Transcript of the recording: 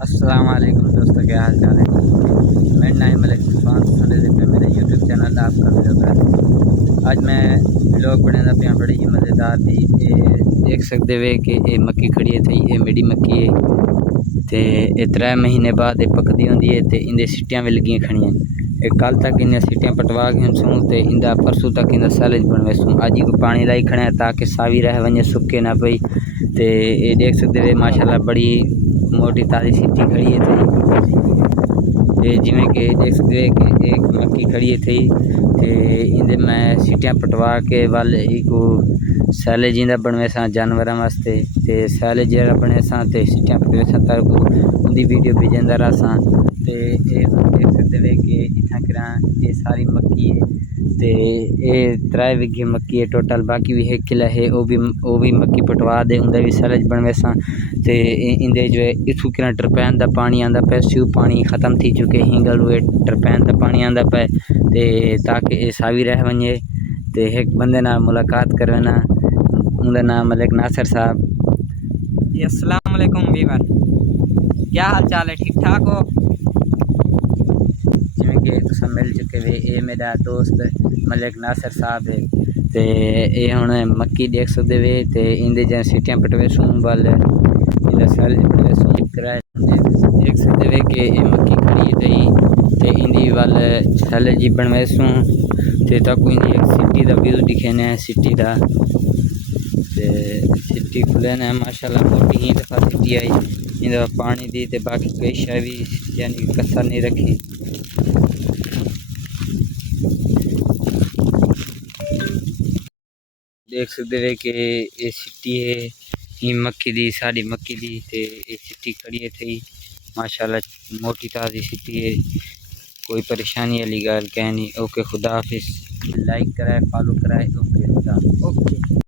अस्सलाम वालेकुम दोस्तों, क्या हाल चाल है। मेरा नाम मलिक सुल्तान सुन रहे थे मेरे यूट्यूब चैनल आपका वीडियो। आज मैं ब्लॉग बनाना पिया बड़ी ही मज़ेदार थी। ये देख सकते हुए कि ये मक्की खड़ी थी, ये मेरी मक्की है ते ये 3 महीने बाद पकदी होंदी है ते इंदे सीटियां भी लगी खड़ियां। कल तक इन सीटियां पटवा के सूँ तो इंदा परसों तक इन सैलेज बनवे सूँ। अज को पानी लाई खड़े ताकि सावी रह वजे, सुके ना पई। तो ये देख सकते हुए माशाल्लाह बड़ी मोटी ताज़ी सीटी खड़ी है थी। जिमें कि देख सकते कि एक मक्की खड़ी थी तो इंदे मैं सीटियां पटवा के वाल एक सैलेज इंदा बनवे सा जानवरों वास्ते। तो सैलेज जरा बने सा तो सीटियां पटवे सा तर को उनकी वीडियो भेजता रहा सा। तो ये देख सकते हुए कि इतना करा ये सारी मक्की है। तो ये 3 बीघे मक्की है टोटल, बाकी भी 1 किला है वो भी मक्की पटवा दे उनका भी सैलेज बनवे सा। तो इंदे जो है इथू किना टरपैन का पानी आंदा पे, स्यू पानी खत्म थी चुके हिंगल हुए टरपैन का पानी आंदा पे ते ताकि ये सावी रह वजे। तो एक बंदे नाल मुलाकात करवेना, उनका नाम मलिक नासिर साहब जी। अस्सलाम वालेकुम वीवर, क्या हाल चाल है? ठीक ठाक हो? जिमें कि तुम मिल चुके वे। ये मेरा दोस्त मलिक नासिर साहब है। तो ये हुण मक्की देख सकते वे तो इंदे जैसे सीटियां पटवे सूँ वाल इंदा सैलेज बनवे सूँ कराए देख सकते वे कि ये मक्की खड़ी थी तो इंदी वाल सैलेज बनवे सूँ। तो तक इंदी एक सिटी का व्यू दिखेने सिटी का। सिटी खुले ने माशाल्लाह मोटी ही दफा सिटी आई इन पानी दी ते बाकी कोई शय भी यानी कसर नहीं रखी। देख सकते वे कि ये सिटी है ही मक्की दी, सारी मक्की दी। ते ये सिटी खड़ी थी माशाल्लाह मोटी ताज़ी सिटी है, कोई परेशानी वाली गल कह नहीं। ओके, खुदा हाफिज़। लाइक कराए, फॉलो कराए। ओके, खुदा। ओके।